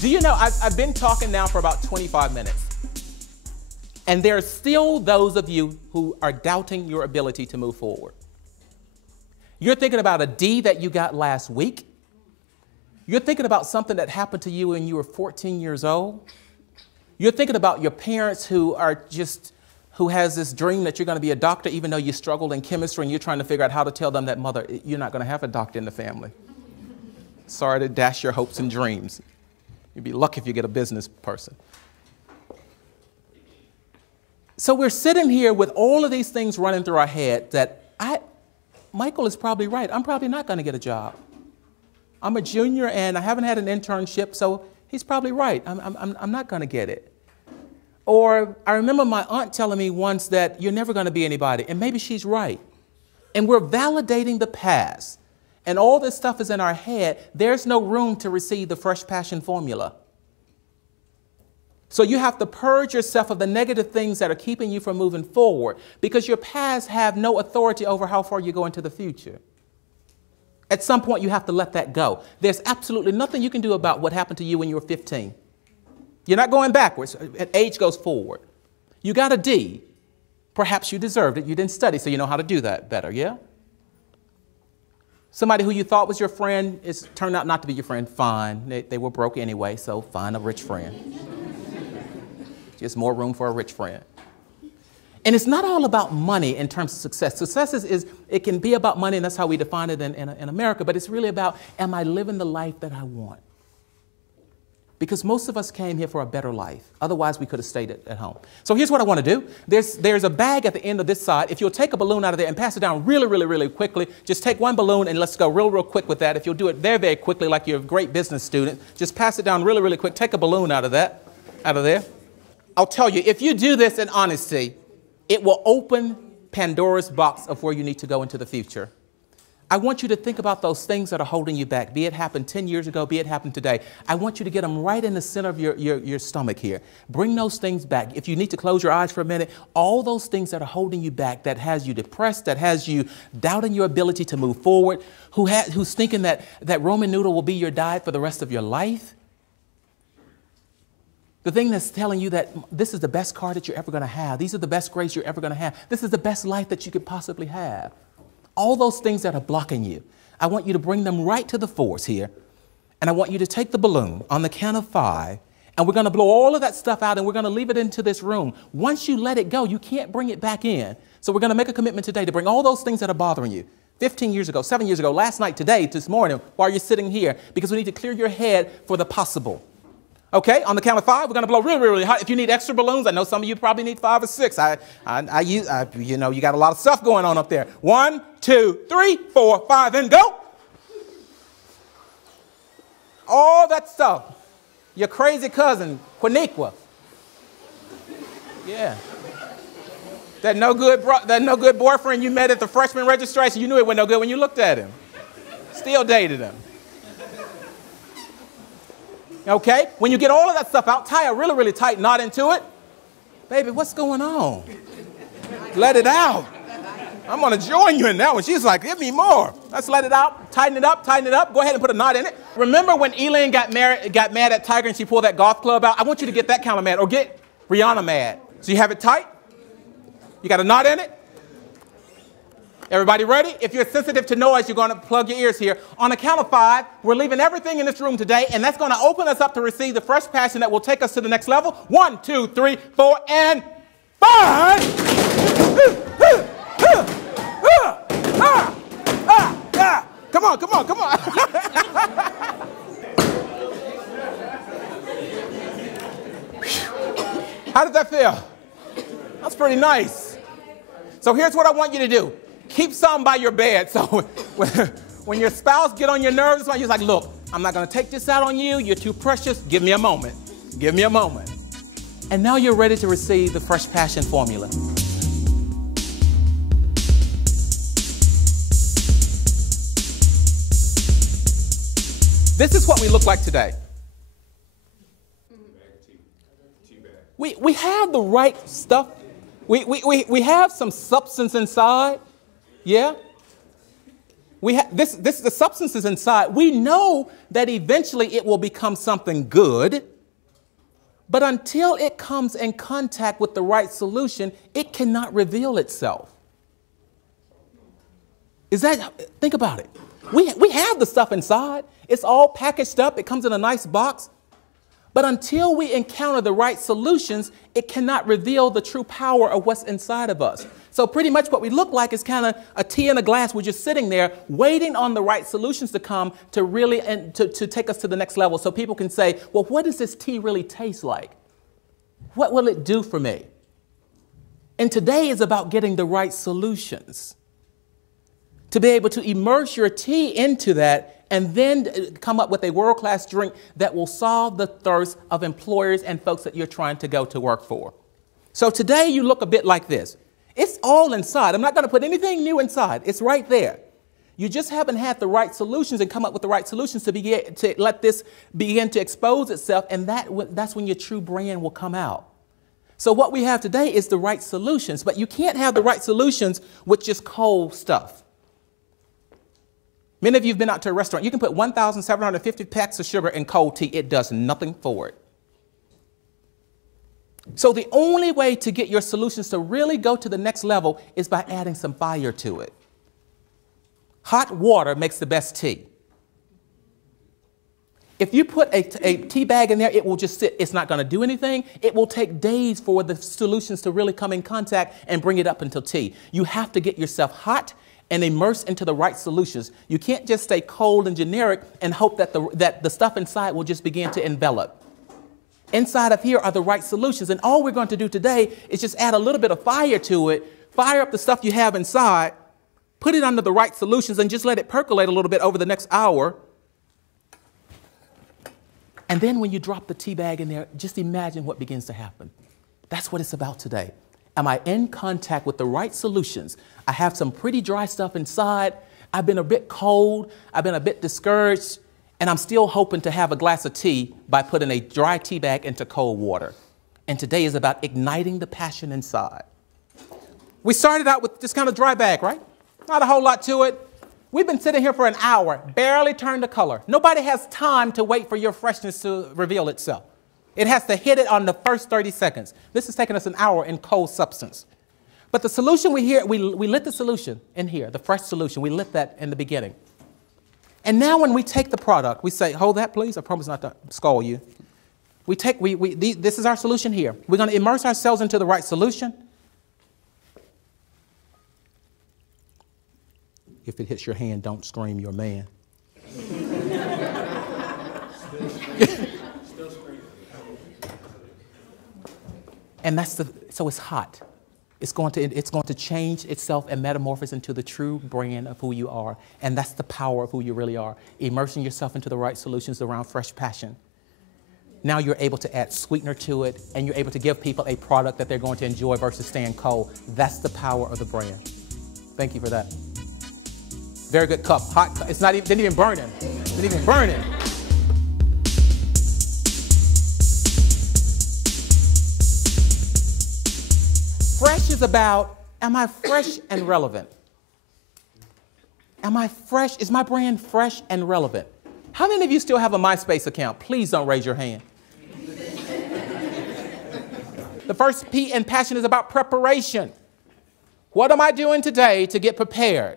Do you know, I've been talking now for about 25 minutes. And there are still those of you who are doubting your ability to move forward. You're thinking about a D that you got last week. You're thinking about something that happened to you when you were 14 years old. You're thinking about your parents who has this dream that you're going to be a doctor, even though you struggled in chemistry and you're trying to figure out how to tell them that, mother, you're not going to have a doctor in the family. Sorry to dash your hopes and dreams. You'd be lucky if you get a business person. So we're sitting here with all of these things running through our head that Michael is probably right. I'm probably not going to get a job. I'm a junior and I haven't had an internship, so he's probably right. I'm not going to get it. Or I remember my aunt telling me once that you're never going to be anybody, and maybe she's right. And we're validating the past. And all this stuff is in our head. There's no room to receive the fresh passion formula. So you have to purge yourself of the negative things that are keeping you from moving forward, because your past have no authority over how far you go into the future. At some point, you have to let that go. There's absolutely nothing you can do about what happened to you when you were 15. You're not going backwards. Age goes forward. You got a D. Perhaps you deserved it. You didn't study, so you know how to do that better, yeah? Somebody who you thought was your friend turned out not to be your friend. Fine. They were broke anyway, so find a rich friend. Just more room for a rich friend. And it's not all about money in terms of success. Success it can be about money, and that's how we define it in America, but it's really about, am I living the life that I want? Because most of us came here for a better life. Otherwise, we could have stayed at home. So here's what I want to do. There's a bag at the end of this side. If you'll take a balloon out of there and pass it down really, really, really quickly, just take one balloon and let's go real, real quick with that. If you'll do it very, very quickly like you're a great business student, just pass it down really, really quick. Take a balloon out of there. I'll tell you, if you do this in honesty, it will open Pandora's box of where you need to go into the future. I want you to think about those things that are holding you back, be it happened 10 years ago, be it happened today. I want you to get them right in the center of your stomach here. Bring those things back. If you need to close your eyes for a minute, all those things that are holding you back, that has you depressed, that has you doubting your ability to move forward, who's thinking that Roman noodle will be your diet for the rest of your life. The thing that's telling you that this is the best car that you're ever going to have. These are the best grades you're ever going to have. This is the best life that you could possibly have. All those things that are blocking you, I want you to bring them right to the force here. And I want you to take the balloon on the count of 5, and we're going to blow all of that stuff out, and we're going to leave it into this room. Once you let it go, you can't bring it back in. So we're going to make a commitment today to bring all those things that are bothering you. 15 years ago, 7 years ago, last night, today, this morning, while you're sitting here, because we need to clear your head for the possible. Okay, on the count of 5, we're going to blow really, really hot. If you need extra balloons, I know some of you probably need 5 or 6. You know, you got a lot of stuff going on up there. 1, 2, 3, 4, 5, and go. All that stuff. Your crazy cousin, Quaniqua. Yeah. That no good boyfriend you met at the freshman registration, you knew it was no good when you looked at him. Still dated him. Okay? When you get all of that stuff out, tie a really, really tight knot into it. Baby, what's going on? Let it out. I'm going to join you in that one. She's like, give me more. Let's let it out. Tighten it up. Tighten it up. Go ahead and put a knot in it. Remember when Elaine got mad at Tiger and she pulled that golf club out? I want you to get that kind of mad, or get Rihanna mad. So you have it tight. You got a knot in it. Everybody ready? If you're sensitive to noise, you're going to plug your ears here. On the count of 5, we're leaving everything in this room today, and that's going to open us up to receive the fresh passion that will take us to the next level. 1, 2, 3, 4, and 5! Come on, come on, come on. How did that feel? That's pretty nice. So here's what I want you to do. Keep some by your bed. So when your spouse get on your nerves, you're like, look, I'm not going to take this out on you. You're too precious. Give me a moment. Give me a moment. And now you're ready to receive the fresh passion formula. This is what we look like today. We have the right stuff. We have some substance inside. Yeah? this the substance is inside. We know that eventually it will become something good, but until it comes in contact with the right solution, it cannot reveal itself. Think about it. We have the stuff inside. It's all packaged up. It comes in a nice box. But until we encounter the right solutions, it cannot reveal the true power of what's inside of us. So pretty much what we look like is kind of a tea in a glass. We're just sitting there waiting on the right solutions to come to really to take us to the next level, so people can say, well, what does this tea really taste like? What will it do for me? And today is about getting the right solutions, to be able to immerse your tea into that and then come up with a world-class drink that will solve the thirst of employers and folks that you're trying to go to work for. So today you look a bit like this. It's all inside. I'm not going to put anything new inside. It's right there. You just haven't had the right solutions and come up with the right solutions to let this begin to expose itself, and that's when your true brand will come out. So what we have today is the right solutions, but you can't have the right solutions with just cold stuff. Many of you have been out to a restaurant. You can put 1,750 packs of sugar in cold tea. It does nothing for it. So the only way to get your solutions to really go to the next level is by adding some fire to it. Hot water makes the best tea. If you put a tea bag in there, it will just sit. It's not going to do anything. It will take days for the solutions to really come in contact and bring it up until tea. You have to get yourself hot and immerse into the right solutions. You can't just stay cold and generic and hope that the stuff inside will just begin to envelop. Inside of here are the right solutions, and all we're going to do today is just add a little bit of fire to it, fire up the stuff you have inside, put it under the right solutions, and just let it percolate a little bit over the next hour. And then when you drop the tea bag in there, just imagine what begins to happen. That's what it's about today. Am I in contact with the right solutions? I have some pretty dry stuff inside. I've been a bit cold. I've been a bit discouraged. And I'm still hoping to have a glass of tea by putting a dry tea bag into cold water. And today is about igniting the passion inside. We started out with this kind of dry bag, right? Not a whole lot to it. We've been sitting here for an hour, barely turned a color. Nobody has time to wait for your freshness to reveal itself. It has to hit it on the first 30 seconds. This has taken us an hour in cold substance. But the solution we lit the solution in here, the fresh solution. We lit that in the beginning. And now when we take the product, we say, hold that, please. I promise not to scold you. This is our solution here. We're going to immerse ourselves into the right solution. If it hits your hand, don't scream, you're a man. And so it's hot. It's going to change itself and metamorphose into the true brand of who you are. And that's the power of who you really are. Immersing yourself into the right solutions around fresh passion. Now you're able to add sweetener to it, and you're able to give people a product that they're going to enjoy versus staying cold. That's the power of the brand. Thank you for that. Very good cup. Hot cup. It's not even, didn't even burn him. Didn't even burn him. Fresh is about, am I fresh and relevant? Am I fresh? Is my brand fresh and relevant? How many of you still have a MySpace account? Please don't raise your hand. The first P in passion is about preparation. What am I doing today to get prepared?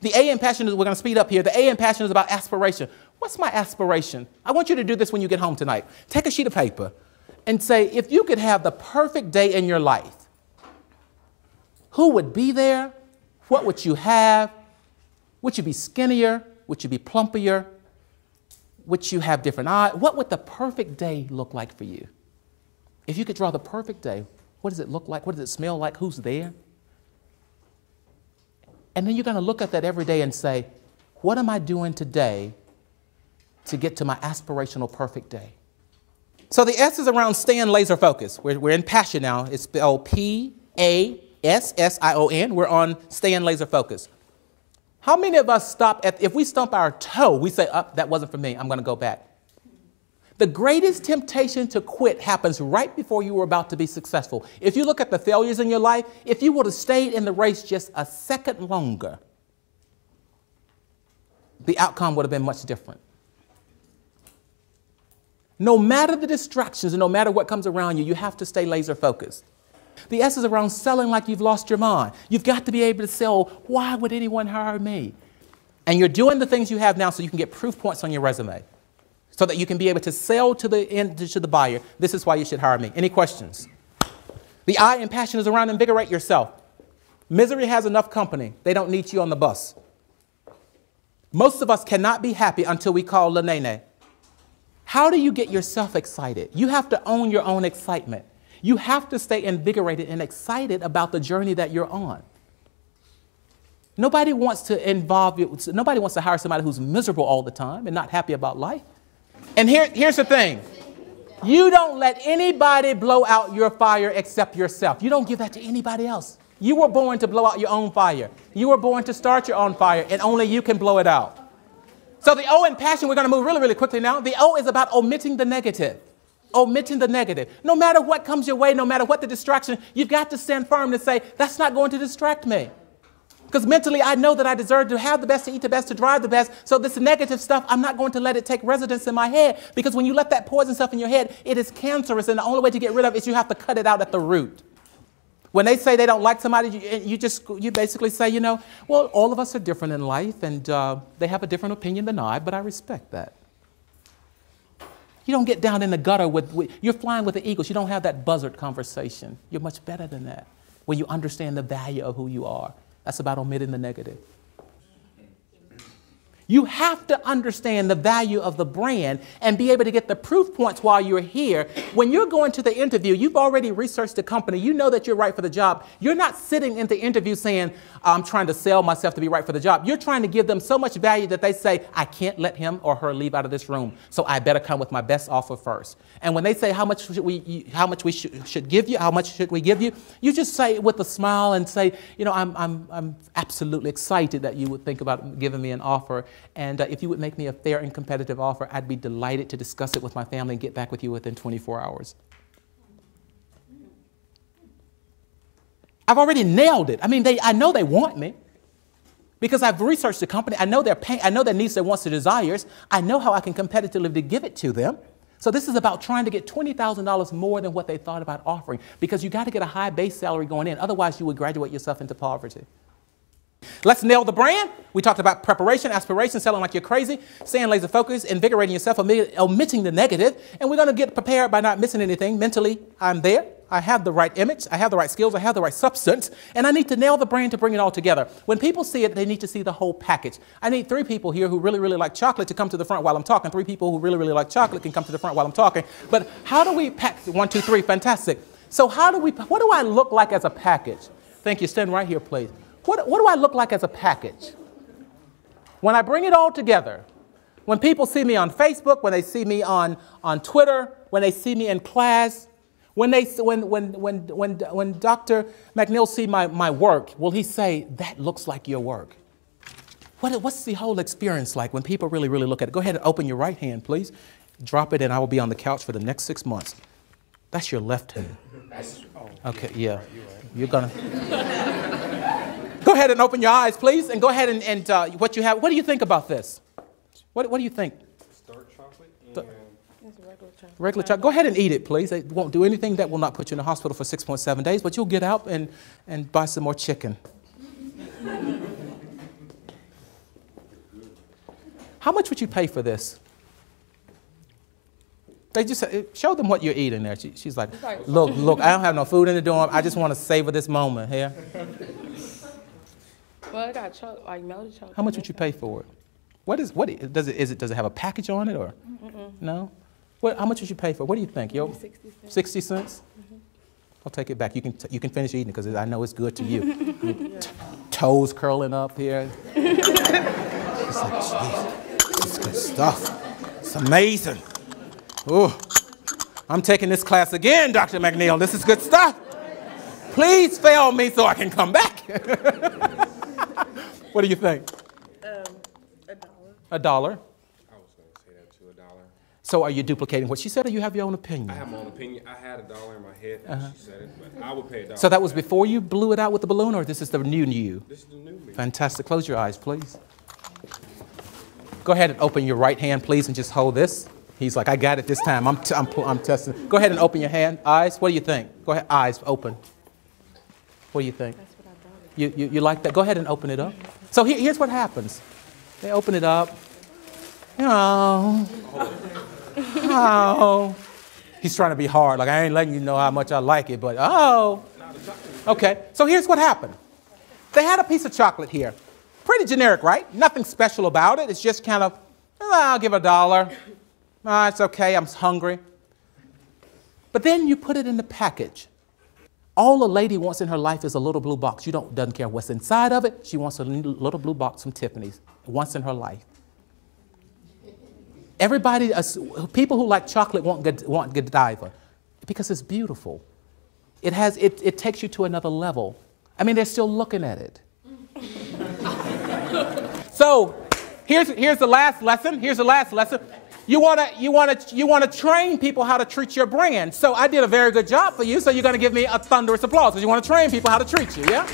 The A in passion is, we're going to speed up here. The A in passion is about aspiration. What's my aspiration? I want you to do this when you get home tonight. Take a sheet of paper and say, if you could have the perfect day in your life, who would be there? What would you have? Would you be skinnier? Would you be plumpier? Would you have different eyes? What would the perfect day look like for you? If you could draw the perfect day, what does it look like? What does it smell like? Who's there? And then you're going to look at that every day and say, what am I doing today to get to my aspirational perfect day? So the S is around staying laser focused. We're in passion now. It's spelled P-A-S-S-I-O-N. We're on staying laser focused. How many of us stop if we stump our toe, we say, oh, that wasn't for me, I'm going to go back. The greatest temptation to quit happens right before you were about to be successful. If you look at the failures in your life, if you would have stayed in the race just a second longer, the outcome would have been much different. No matter the distractions and no matter what comes around you, you have to stay laser focused. The S is around selling like you've lost your mind. You've got to be able to sell, why would anyone hire me? And you're doing the things you have now so you can get proof points on your resume, so that you can be able to sell to the buyer, this is why you should hire me. Any questions? The I in passion is around invigorate yourself. Misery has enough company. They don't need you on the bus. Most of us cannot be happy until we call Lenene. How do you get yourself excited? You have to own your own excitement. You have to stay invigorated and excited about the journey that you're on. Nobody wants to involve you. Nobody wants to hire somebody who's miserable all the time and not happy about life. And here's the thing. You don't let anybody blow out your fire except yourself. You don't give that to anybody else. You were born to blow out your own fire. You were born to start your own fire, and only you can blow it out. So the O in passion, we're going to move really, really quickly now. The O is about omitting the negative. Omitting the negative. No matter what comes your way, no matter what the distraction, you've got to stand firm to say, that's not going to distract me. Because mentally, I know that I deserve to have the best, to eat the best, to drive the best. So this negative stuff, I'm not going to let it take residence in my head. Because when you let that poison stuff in your head, it is cancerous. And the only way to get rid of it is you have to cut it out at the root. When they say they don't like somebody, you basically say, you know, well, all of us are different in life. And they have a different opinion than I, but I respect that. You don't get down in the gutter you're flying with the eagles. You don't have that buzzard conversation. You're much better than that when you understand the value of who you are. That's about omitting the negative. You have to understand the value of the brand and be able to get the proof points while you're here. When you're going to the interview, you've already researched the company. You know that you're right for the job. You're not sitting in the interview saying, I'm trying to sell myself to be right for the job. You're trying to give them so much value that they say, I can't let him or her leave out of this room, so I better come with my best offer first. And when they say, how much should we give you, how much should we give you, you just say it with a smile and say, you know, I'm absolutely excited that you would think about giving me an offer. And if you would make me a fair and competitive offer, I'd be delighted to discuss it with my family and get back with you within 24 hours. I've already nailed it. I mean, I know they want me because I've researched the company. I know their pain. I know their needs, their wants, their desires. I know how I can competitively give it to them. So this is about trying to get $20,000 more than what they thought about offering, because you got to get a high base salary going in. Otherwise, you would graduate yourself into poverty. Let's nail the brand. We talked about preparation, aspiration, selling like you're crazy, staying laser focused, invigorating yourself, omitting the negative. And we're going to get prepared by not missing anything. Mentally, I'm there. I have the right image. I have the right skills. I have the right substance. And I need to nail the brand to bring it all together. When people see it, they need to see the whole package. I need 3 people here who really, really like chocolate to come to the front while I'm talking. 3 people who really, really like chocolate can come to the front while I'm talking. But how do we pack? 1, 2, 3. Fantastic. So what do I look like as a package? Thank you. Stand right here, please. What do I look like as a package? When I bring it all together, when people see me on Facebook, when they see me on Twitter, when they see me in class, when Dr. McNeil see my work, will he say, that looks like your work? What's the whole experience like when people really, really look at it? Go ahead and open your right hand, please. Drop it, and I will be on the couch for the next 6 months. That's your left hand. Okay, yeah. You're going to... Go ahead and open your eyes, please, and go ahead and what you have. What do you think about this? What do you think? Dark chocolate and regular chocolate. Go ahead and eat it, please. It won't do anything that will not put you in the hospital for 6.7 days, but you'll get out and buy some more chicken. How much would you pay for this? They just show them what you're eating there. She's like, look, I don't have no food in the dorm. I just want to savor this moment here. Well, I got like melted chocolate. How much would you pay for it? Does it have a package on it or? No? How much would you pay for it? What do you think? 60 cents. 60 cents? I'll take it back. You can finish eating it because I know it's good to you. Toes curling up here. It's like, geez, it's good stuff. It's amazing. Oh, I'm taking this class again, Dr. McNeil. This is good stuff. Please fail me so I can come back. What do you think? $1. $1? I was going to say that too, $1. So are you duplicating what she said, or you have your own opinion? I have my own opinion. I had $1 in my head when she said it, but I would pay $1. So that was before you blew it out with the balloon, or this is the new you? This is the new me. Fantastic. Close your eyes, please. Go ahead and open your right hand, please, and just hold this. He's like, I got it this time. I'm testing. Go ahead and open your hand. Eyes, what do you think? Go ahead, eyes open. What do you think? That's what I thought. You like that? Go ahead and open it up. So here's what happens. They open it up. Oh. Oh. He's trying to be hard. Like, I ain't letting you know how much I like it, but oh. Okay, so here's what happened. They had a piece of chocolate here. Pretty generic, right? Nothing special about it. It's just kind of, I'll give $1. It's okay, I'm hungry. But then you put it in the package. All a lady wants in her life is a little blue box. Doesn't care what's inside of it. She wants a little blue box from Tiffany's once in her life. Everybody, people who like chocolate want Godiva because it's beautiful. It takes you to another level. I mean, they're still looking at it. So here's the last lesson. Here's the last lesson. You wanna train people how to treat your brand. So I did a very good job for you. So you're gonna give me a thunderous applause because you want to train people how to treat you. Yeah.